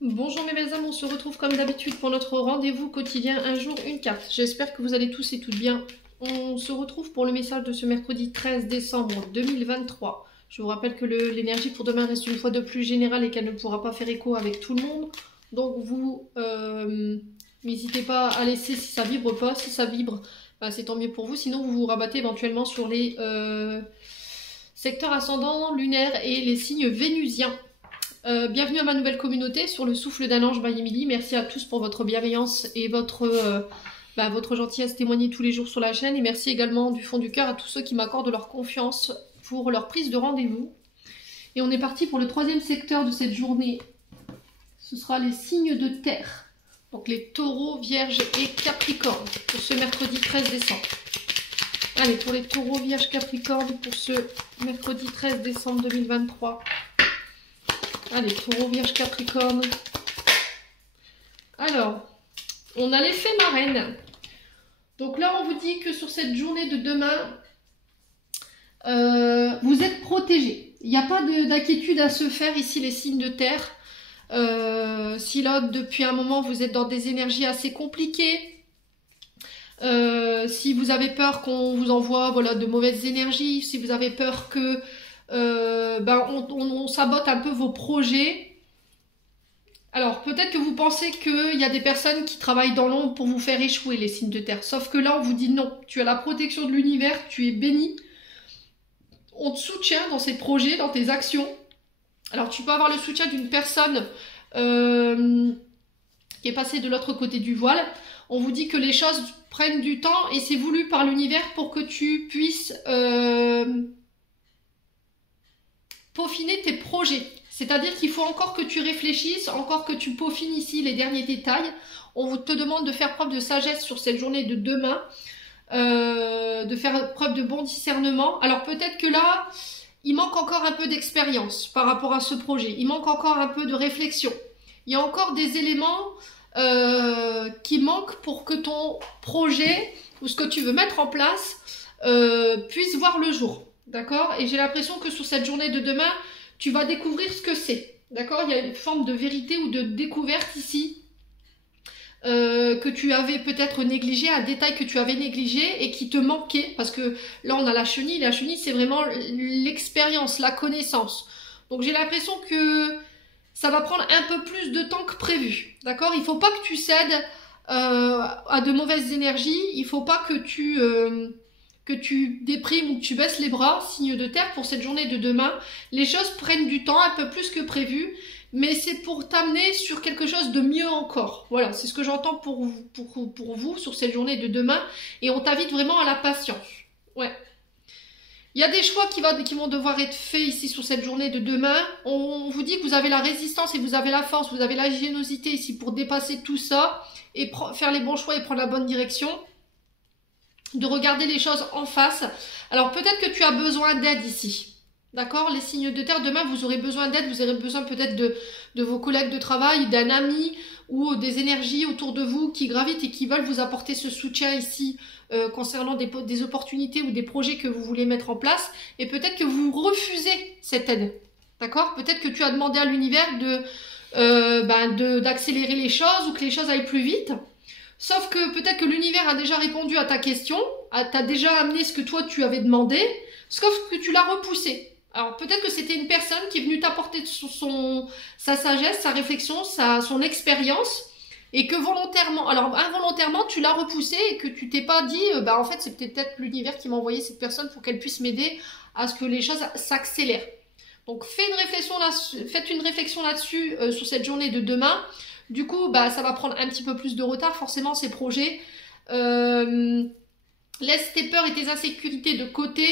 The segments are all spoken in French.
Bonjour mes belles âmes, on se retrouve comme d'habitude pour notre rendez-vous quotidien, un jour, une carte. J'espère que vous allez tous et toutes bien. On se retrouve pour le message de ce mercredi 13 décembre 2023. Je vous rappelle que l'énergie pour demain reste une fois de plus générale et qu'elle ne pourra pas faire écho avec tout le monde. Donc vous n'hésitez pas à laisser si ça vibre pas. Si ça vibre, bah, c'est tant mieux pour vous. Sinon vous vous rabattez éventuellement sur les secteurs ascendants, lunaires et les signes vénusiens. Bienvenue à ma nouvelle communauté sur le souffle d'un ange by Emily. Merci à tous pour votre bienveillance et votre gentillesse témoignée tous les jours sur la chaîne. Et merci également du fond du cœur à tous ceux qui m'accordent leur confiance pour leur prise de rendez-vous. Et on est parti pour le troisième secteur de cette journée. Ce sera les signes de terre. Donc les taureaux, vierges et capricornes pour ce mercredi 13 décembre. Allez, pour les taureaux, vierges, capricornes pour ce mercredi 13 décembre 2023. Allez, taureau, vierge, capricorne. Alors, on a l'effet marraine. Donc là, on vous dit que sur cette journée de demain, vous êtes protégés. Il n'y a pas d'inquiétude à se faire ici, les signes de terre. Si là, depuis un moment, vous êtes dans des énergies assez compliquées, si vous avez peur qu'on vous envoie de mauvaises énergies, si vous avez peur que on sabote un peu vos projets. Alors peut-être que vous pensez qu'il y a des personnes qui travaillent dans l'ombre pour vous faire échouer, les signes de terre. Sauf que là on vous dit non, tu as la protection de l'univers, tu es béni. On te soutient dans ces projets, dans tes actions. Alors tu peux avoir le soutien d'une personne qui est passée de l'autre côté du voile. On vous dit que les choses prennent du temps et c'est voulu par l'univers pour que tu puisses peaufiner tes projets. C'est-à-dire qu'il faut encore que tu réfléchisses, encore que tu peaufines ici les derniers détails. On te demande de faire preuve de sagesse sur cette journée de demain, de faire preuve de bon discernement. Alors peut-être que là, il manque encore un peu d'expérience par rapport à ce projet. Il manque encore un peu de réflexion. Il y a encore des éléments qui manquent pour que ton projet ou ce que tu veux mettre en place puisse voir le jour. D'accord? Et j'ai l'impression que sur cette journée de demain, tu vas découvrir ce que c'est. D'accord? Il y a une forme de vérité ou de découverte ici que tu avais peut-être négligé, un détail que tu avais négligé et qui te manquait. Parce que là, on a la chenille. La chenille, c'est vraiment l'expérience, la connaissance. Donc, j'ai l'impression que ça va prendre un peu plus de temps que prévu. D'accord? Il ne faut pas que tu cèdes à de mauvaises énergies. Il ne faut pas que tu déprimes ou que tu baisses les bras, signe de terre, pour cette journée de demain. Les choses prennent du temps, un peu plus que prévu, mais c'est pour t'amener sur quelque chose de mieux encore. Voilà, c'est ce que j'entends pour vous sur cette journée de demain, et on t'invite vraiment à la patience. Ouais. Il y a des choix qui vont devoir être faits ici sur cette journée de demain. On vous dit que vous avez la résistance et vous avez la force, vous avez la générosité ici pour dépasser tout ça, et faire les bons choix et prendre la bonne direction. De regarder les choses en face. Alors peut-être que tu as besoin d'aide ici. D'accord? Les signes de terre, demain vous aurez besoin d'aide, vous aurez besoin peut-être de vos collègues de travail, d'un ami ou des énergies autour de vous qui gravitent et qui veulent vous apporter ce soutien ici concernant des opportunités ou des projets que vous voulez mettre en place. Et peut-être que vous refusez cette aide. D'accord? Peut-être que tu as demandé à l'univers d'accélérer les choses ou que les choses aillent plus vite. Sauf que peut-être que l'univers a déjà répondu à ta question, t'a déjà amené ce que toi tu avais demandé, sauf que tu l'as repoussé. Alors peut-être que c'était une personne qui est venue t'apporter sa sagesse, sa réflexion, son expérience, et que involontairement tu l'as repoussé et que tu t'es pas dit, en fait c'est peut-être l'univers qui m'a envoyé cette personne pour qu'elle puisse m'aider à ce que les choses s'accélèrent. Donc faites une réflexion là-dessus sur cette journée de demain. Du coup, ça va prendre un petit peu plus de retard, forcément, ces projets. Laisse tes peurs et tes insécurités de côté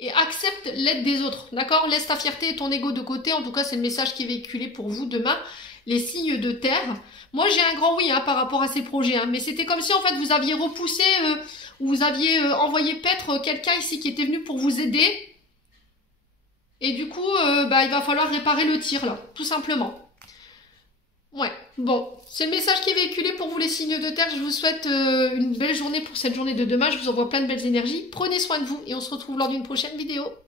et accepte l'aide des autres, d'accord? Laisse ta fierté et ton ego de côté. En tout cas, c'est le message qui est véhiculé pour vous demain. Les signes de terre. Moi, j'ai un grand oui par rapport à ces projets. Mais c'était comme si, en fait, vous aviez repoussé ou vous aviez envoyé paître quelqu'un ici qui était venu pour vous aider. Et du coup, il va falloir réparer le tir, là, tout simplement. Ouais, bon, c'est le message qui est véhiculé pour vous les signes de terre. Je vous souhaite une belle journée pour cette journée de demain. Je vous envoie plein de belles énergies. Prenez soin de vous et on se retrouve lors d'une prochaine vidéo.